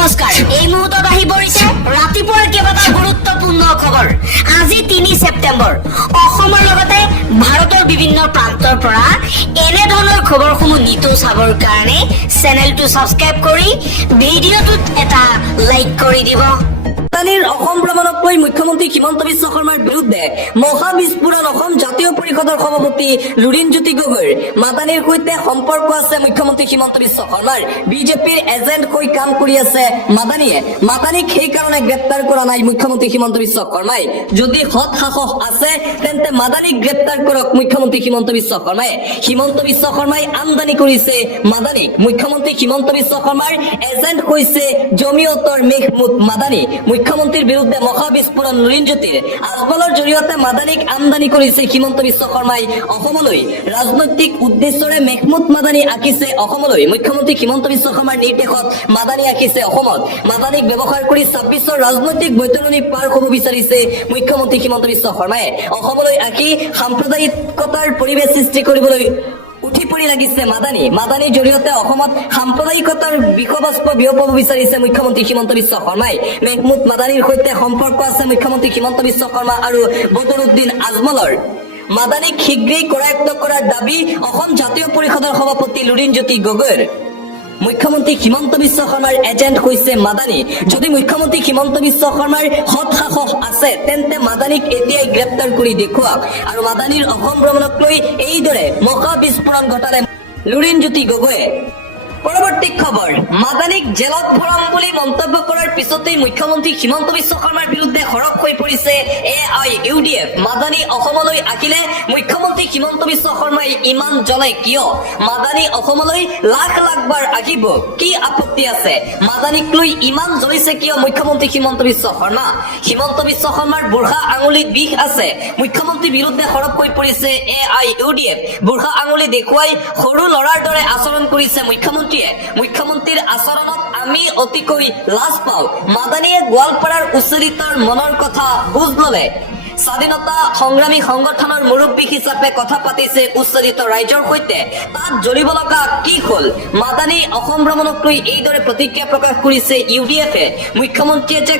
নমস্কাৰ এই মুহূৰ্তত আহি পৰিছে ৰাতিপুৱাৰ কেইবাটা গুৰুত্বপূৰ্ণ খবৰ। আজি ৩ ছেপ্টেম্বৰ। অসমৰ লগতে ভাৰতৰ বিভিন্ন প্ৰান্তৰ পৰা এনে ধৰণৰ খবৰসমূহ নিতৌ চাবৰ কাৰণে চেনেলটো ছাবস্ক্ৰাইব কৰি ভিডিঅ'টোত এটা লাইক কৰি দিব। মাদানীৰ অসম ভ্ৰমণক লৈ মুখ্যমন্ত্ৰী হিমন্ত বিশ্ব শৰ্মাৰ বিৰুদ্ধে মহা বিস্ফোৰণ। অসম জাতীয় পৰিষদৰ সভাপতি লুৰিণজ্যোতি গগৈৰ মাদানীৰ সৈতে সম্পৰ্ক আছে মুখ্যমন্ত্ৰী হিমন্ত বিশ্ব শৰ্মাৰ। বিজেপিৰ এজেণ্ট হৈ কাম কৰি আছে মাদানীয়ে। মাদানীক সেইকাৰণে গ্ৰেপ্তাৰ কৰা নাই মুখ্যমন্ত্ৰী হিমন্ত বিশ্ব শৰ্মাই। যদি সৎ সাহস আছে তেন্তে মাদানীক গ্ৰেপ্তাৰ কৰক মুখ্যমন্ত্ৰী হিমন্ত বিশ্ব শৰ্মাই। হিমন্ত বিশ্ব শৰ্মাই আমদানি কৰিছে মাদানীক। মুখ্যমন্ত্ৰী হিমন্ত বিশ্ব শৰ্মাৰ এজেণ্ট হৈছে জমিয়তৰ মেহমুদ মাদানী। মুখ্যমন্ত্ৰীৰ বিৰুদ্ধে মহা বিস্ফোৰণ লুৰিণজ্যোতিৰ। আজমলৰ জৰিয়তে মাদানীক আমদানি কৰিছে হিমন্ত বিশ্ব শৰ্মাই অসমলৈ। ৰাজনৈতিক উদ্দেশ্যৰে মেহমুদ মাদানী আঁকিছে অসমলৈ। মুখ্যমন্ত্ৰী হিমন্ত বিশ্ব শৰ্মাৰ নিৰ্দেশত মাদানী আঁকিছে অসমত। মাদানীক ব্যৱহাৰ কৰি ২৬ৰ ৰাজনৈতিক বৈতৰণি পাৰ হ'ব বিচাৰিছে মুখ্যমন্ত্ৰী হিমন্ত বিশ্ব শৰ্মাই। অসমলৈ আঁকি সাম্প্ৰদায়িকতাৰ পৰিৱেশ সৃষ্টি কৰিবলৈ উঠি পৰি লাগিছে মাদানী। মাদানীৰ জৰিয়তে অসমত সাম্প্ৰদায়িকতাৰ বিষবাষ্প বিয়পাব বিচাৰিছে মুখ্যমন্ত্ৰী হিমন্ত বিশ্ব শৰ্মাই। মেহমুদ মাদানীৰ সৈতে সম্পৰ্ক আছে মুখ্যমন্ত্ৰী হিমন্ত বিশ্ব শৰ্মা আৰু বদৰুদ্দিন আজমলৰ। মাদানীক শীঘ্ৰেই কৰায়ত্ব কৰাৰ দাবী অসম জাতীয় পৰিষদৰ সভাপতি লুৰিণজ্যোতি গগৈৰ। মুখ্যমন্ত্ৰী হিমন্ত বিশ্ব শৰ্মাৰ এজেণ্ট হৈছে মাদানী। যদি মুখ্যমন্ত্ৰী হিমন্ত বিশ্ব শৰ্মাৰ সৎ সাহস আছে তেন্তে মাদানীক এতিয়াই গ্ৰেপ্তাৰ কৰি দেখুৱাওক। আৰু মাদানীৰ অসম ভ্ৰমণক লৈ এইদৰে মহা বিস্ফোৰণ ঘটালে লুৰিণজ্যোতি গগৈয়ে। পৰৱৰ্তী খবৰ, মাদানীক জেলত ভৰাম বুলি মন্তব্য কৰাৰ পিছতেই মুখ্যমন্ত্ৰী হিমন্ত বিশ্ব শৰ্মাৰ বিৰুদ্ধে সৰব হৈ পৰিছে AIUDF। মাদানী অসমলৈ আহিলে মুখ্যমন্ত্ৰী হিমন্ত বিশ্ব শৰ্মাই ইমান জ্বলে কিয়? মাদানী অসমলৈ লাখ লাখ বাৰ আহিব, কি আপত্তি আছে? মাদানীক লৈ ইমান জ্বলিছে কিয় মুখ্যমন্ত্ৰী হিমন্ত বিশ্ব শৰ্মা? হিমন্ত বিশ্ব শৰ্মাৰ বুঢ়া আঙুলিত বিষ আছে। মুখ্যমন্ত্ৰীৰ বিৰুদ্ধে সৰব হৈ পৰিছে AIUDF। বুঢ়া আঙুলি দেখুৱাই সৰু ল'ৰাৰ দৰে আচৰণ কৰিছে মুখ্যমন্ত্ৰীৰ আচৰণত আমি অতিকৈ লাজ পাওঁ। মাদানীয়ে গোৱালপাৰাৰ উচ্চৰিতৰ মনৰ কথা বুজ ললে। স্বাধীনতা সংগ্ৰামী সংগঠনৰ মুৰব্বী হিচাপে কথা পাতিছে উচ্চৰিত ৰাইজৰ সৈতে। তাত জ্বলিব লগা কি হল? মাদানী অসম ভ্ৰমণক লৈ এইদৰে প্ৰতিক্ৰিয়া প্ৰকাশ কৰিছে ইউডিএফে। মুখ্যমন্ত্ৰীয়ে যে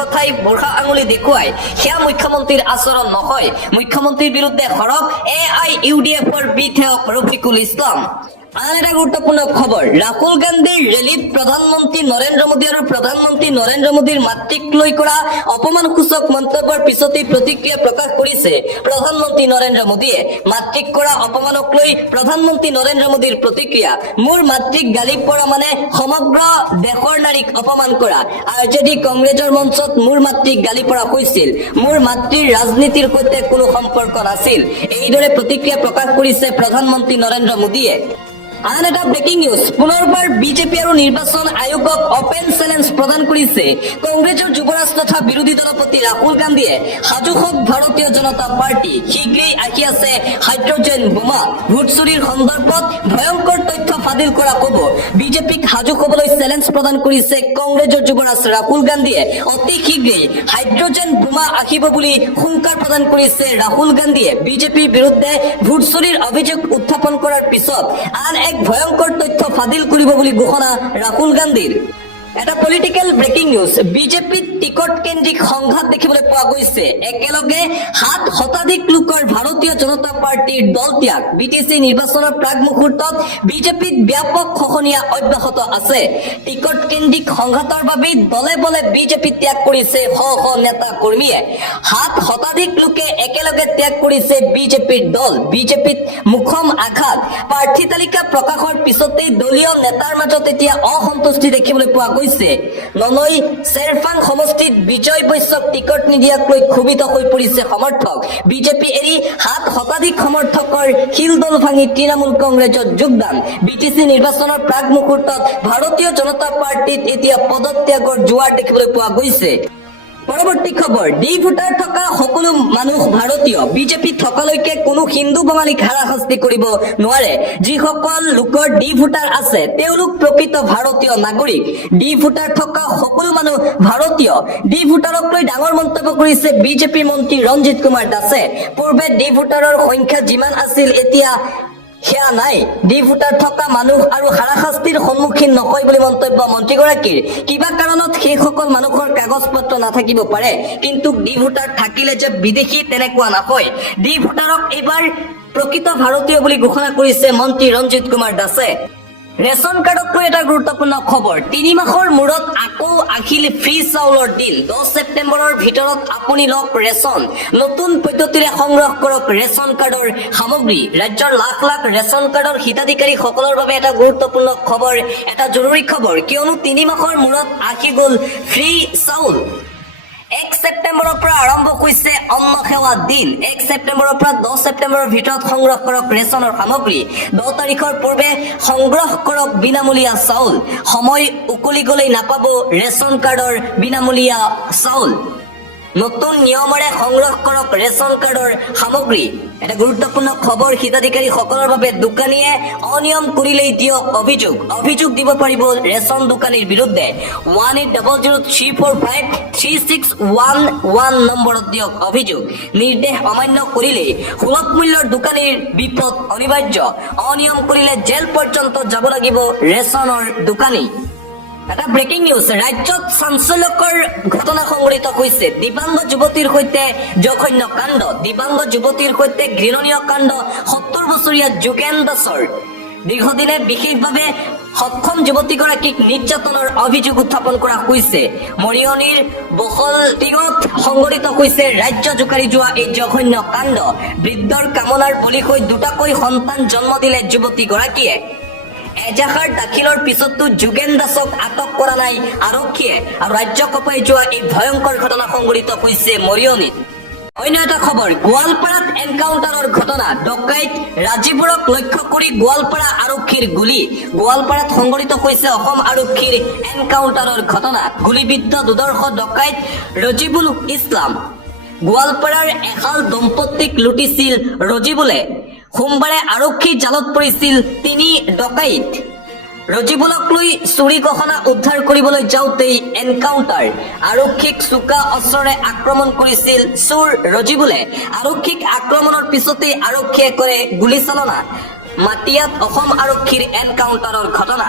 কথাই বুঢ়া আঙুলি দেখুৱাই সেয়া মুখ্যমন্ত্ৰীৰ আচৰণ নহয়। মুখ্যমন্ত্ৰীৰ বিৰুদ্ধে সৰব AIUDFৰ বিধায়ক ৰফিকুল ইছলাম। আন এটা গুৰুত্বপূৰ্ণ খবৰ, ৰাহুল গান্ধীৰ ৰেলীত প্ৰধানমন্ত্ৰী নৰেন্দ্ৰ মোদী আৰু প্ৰধানমন্ত্ৰী নৰেন্দ্ৰ মোদীৰ মাতৃক লৈ কৰা অপমানসূচক মন্তব্যৰ পিছতেই প্ৰতিক্ৰিয়া প্ৰকাশ কৰিছে প্ৰধানমন্ত্ৰী নৰেন্দ্ৰ মোদীয়ে। মাতৃক কৰা অপমানক লৈ প্ৰধানমন্ত্ৰী নৰেন্দ্ৰ মোদীৰ প্ৰতিক্ৰিয়া। মোৰ মাতৃক গালি পৰা মানে সমগ্ৰ দেশৰ নাৰীক অপমান কৰা। RJD কংগ্ৰেছৰ মঞ্চত মোৰ মাতৃক গালি পৰা হৈছিল। মোৰ মাতৃৰ ৰাজনীতিৰ সৈতে কোনো সম্পৰ্ক নাছিল। এইদৰে প্ৰতিক্ৰিয়া প্ৰকাশ কৰিছে প্ৰধানমন্ত্ৰী নৰেন্দ্ৰ মোদীয়ে। আন এটা ব্ৰেকিং নিউজ, পুনৰবাৰ বিজেপি আৰু নিৰ্বাচন আয়োগক অপেন চেলেঞ্জ প্ৰদান কৰিছে কংগ্ৰেছৰ যুৱৰাজ তথা বিৰোধী দলপতি ৰাহুল গান্ধীয়ে। সাজু হওক ভাৰতীয় জনতা পাৰ্টি, শীঘ্ৰেই আহি আছে হাইড্ৰজেন বোমা। ভোট চুৰিৰ সন্দৰ্ভত ভয়ংকৰ তথ্য ফাদিল কৰা হ'ব। বিজেপিক সাজু হ'বলৈ চেলেঞ্জ প্ৰদান কৰিছে কংগ্ৰেছৰ যুৱৰাজ ৰাহুল গান্ধীয়ে। অতি শীঘ্ৰেই হাইড্ৰজেন বোমা আহিব বুলি হুংকাৰ প্ৰদান কৰিছে ৰাহুল গান্ধীয়ে। বিজেপিৰ বিৰুদ্ধে ভোট চুৰিৰ অভিযোগ উত্থাপন কৰাৰ পিছত আন এক ভয়ংকৰ তথ্য ফাদিল কৰিব বুলি ঘোষণা ৰাহুল গান্ধীৰ। এটা পলিটিকেল ব্ৰেকিং নিউজ, বিজেপিত টিকট কেন্দ্ৰিক সংঘাত দেখিবলৈ পোৱা গৈছে। একেলগে 7 শতাধিক লোকৰ ভাৰতীয় জনতা পাৰ্টীৰ দল ত্যাগ। BTC নিৰ্বাচনৰ প্ৰাক মুহূৰ্তত বিজেপিত ব্যাপক খহনীয়া অব্যাহত আছে। টিকট কেন্দ্ৰিক সংঘাতৰ বাবে দলে বলে বিজেপি ত্যাগ কৰিছে শ শ নেতা কৰ্মীয়ে। 7 শতাধিক লোকে একেলগে ত্যাগ কৰিছে বিজেপিৰ দল। বিজেপিত মুখম আঘাত। প্ৰাৰ্থী তালিকা প্ৰকাশৰ পিছতেই দলীয় নেতাৰ মাজত এতিয়া অসন্তুষ্টি দেখিবলৈ পোৱা গৈছে। ননৈ চেৰফাং সমষ্টিত বিজয় বৈশ্যক টিকট নিদিয়াক লৈ ক্ষোভিত হৈ পৰিছে সমৰ্থক। বিজেপি এৰি 7 শতাধিক সমৰ্থকৰ শিলদল ভাঙি তৃণমূল কংগ্ৰেছত যোগদান। BTC নিৰ্বাচনৰ প্ৰাক মুহূৰ্তত ভাৰতীয় জনতা পাৰ্টীত এতিয়া পদত্যাগৰ জোৱাৰ দেখিবলৈ পোৱা গৈছে। পৰৱৰ্তী খবৰ, ডি ভোটাৰ থকা সকলো মানুহ ভাৰতীয়। বিজেপি থকালৈকে কোনো হিন্দু বাঙালীক হাৰাশাস্তি কৰিব নোৱাৰে। যিসকল লোকৰ ডি ভোটাৰ আছে তেওঁলোক প্ৰকৃত ভাৰতীয় নাগৰিক। ডি ভোটাৰ থকা সকলো মানুহ ভাৰতীয়। ডি ভোটাৰক লৈ ডাঙৰ মন্তব্য কৰিছে বিজেপিৰ মন্ত্ৰী ৰঞ্জিত কুমাৰ দাসে। পূৰ্বে ডি ভোটাৰৰ সংখ্যা যিমান আছিল এতিয়া সেয়া নাই ডি ভোটাৰ থকা মানুহ আৰু হাৰাশাস্তিৰ সন্মুখীন নকয় বুলি মন্তব্য মন্ত্ৰীগৰাকীৰ। কিবা কাৰণত সেইসকল মানুহৰ কাগজ পত্ৰ নাথাকিব পাৰে, কিন্তু ডি ভোটাৰ থাকিলে যে বিদেশী তেনেকুৱা নহয়। ডি ভোটাৰক এইবাৰ প্ৰকৃত ভাৰতীয় বুলি ঘোষণা কৰিছে মন্ত্ৰী ৰঞ্জিত কুমাৰ দাসে। ৰেচন কাৰ্ডক লৈ এটা গুৰুত্বপূৰ্ণ খবৰ। 3 মাহৰ মূৰত আকৌ আহিল ফ্ৰী চাউলৰ দিন। 10 ছেপ্টেম্বৰৰ ভিতৰত আপুনি লওক ৰেচন। নতুন পদ্ধতিৰে সংগ্ৰহ কৰক ৰেচন কাৰ্ডৰ সামগ্ৰী। ৰাজ্যৰ লাখ লাখ ৰেচন কাৰ্ডৰ হিতাধিকাৰীসকলৰ বাবে এটা গুৰুত্বপূৰ্ণ খবৰ, এটা জৰুৰী খবৰ, কিয়নো 3 মাহৰ মূৰত আহি গ'ল ফ্ৰী চাউল। 1 ছেপ্টেম্বৰৰ পৰা আৰম্ভ হৈছে অন্ন সেৱা দিন। 1 ছেপ্টেম্বৰৰ পৰা 10 ছেপ্টেম্বৰৰ ভিতৰত সংগ্ৰহ কৰক ৰেচনৰ সামগ্ৰী। 10 তাৰিখৰ পূৰ্বে সংগ্ৰহ কৰক বিনামূলীয়া চাউল। সময় উকলি গলেই নাপাব ৰেচন কাৰ্ডৰ বিনামূলীয়া চাউল। নতুন নিয়মেৰে সংগ্ৰহ কৰক ৰেচন কাৰ্ডৰ সামগ্ৰী। এটা গুৰুত্বপূৰ্ণ খবৰ হিতাধিকাৰীসকলৰ বাবে। দোকানীয়ে অনিয়ম কৰিলেই দিয়ক অভিযোগ। অভিযোগ দিব পাৰিব ৰেচন দোকানীৰ বিৰুদ্ধে। 180034536111 নম্বৰত দিয়ক অভিযোগ। নিৰ্দেশ অমান্য কৰিলেই সুলভ মূল্যৰ দোকানীৰ বিপদ অনিবাৰ্য। অনিয়ম কৰিলে জেল পৰ্যন্ত যাব লাগিব ৰেচনৰ দোকানী। এটা ব্ৰেকিং নিউজ। ৰাজ্যত চাঞ্চল্যকৰ ঘটনা সংঘটিত হৈছে। দিব্যাংগ যুৱতীৰ সৈতে জঘন্য কাণ্ড। দিব্যাংগ যুৱতীৰ সৈতে ঘৃণনীয় কাণ্ড 70 বছৰীয়া যোগেন দাসৰ। দীৰ্ঘদিনে বিশেষভাৱে সক্ষম যুৱতীগৰাকীক নিৰ্যাতনৰ অভিযোগ উত্থাপন কৰা হৈছে। মৰিয়নিৰ বহলটিঙত সংঘটিত হৈছে ৰাজ্য জোকাৰি যোৱা এই জঘন্য কাণ্ড। বৃদ্ধৰ কামনাৰ বলি হৈ দুটাকৈ সন্তান জন্ম দিলে যুৱতীগৰাকীয়ে। এজাহাৰ দাখিলৰ পিছতো যোগেন দাসক আটক কৰা নাই আৰক্ষীয়ে। আৰু ৰাজ্য কঁপাই যোৱা এই ভয়ংকৰ ঘটনা সংঘটিত হৈছে মৰিয়নিত। অন্য এটা খবৰ, গোৱালপাৰাত এনকাউণ্টাৰৰ ঘটনা। ডকাইত ৰাজীৱৰক লক্ষ্য কৰি গোৱালপাৰা আৰক্ষীৰ গুলী। গোৱালপাৰাত সংঘটিত হৈছে অসম আৰক্ষীৰ এনকাউণ্টাৰৰ ঘটনা। গুলীবিদ্ধ দুৰ্ধৰ্ষ ডকাইত ৰজিবুল ইছলাম। গোৱালপাৰাৰ এহাল দম্পতীক লুটিছিল ৰজিবুলে। সোমবাৰে আৰক্ষীৰ জালত পৰিছিল 3 ডকাইত। ৰজিবুলক লৈ চুৰি গহনা উদ্ধাৰ কৰিবলৈ যাওঁতেই এনকাউণ্টাৰ। আৰক্ষীক চোকা অস্ত্ৰৰে আক্ৰমণ কৰিছিল চোৰ ৰজিবুলে। আৰক্ষীক আক্ৰমণৰ পিছতেই আৰক্ষীয়ে কৰে গুলীচালনা। মাটিয়াত অসম আৰক্ষীৰ এনকাউণ্টাৰৰ ঘটনা।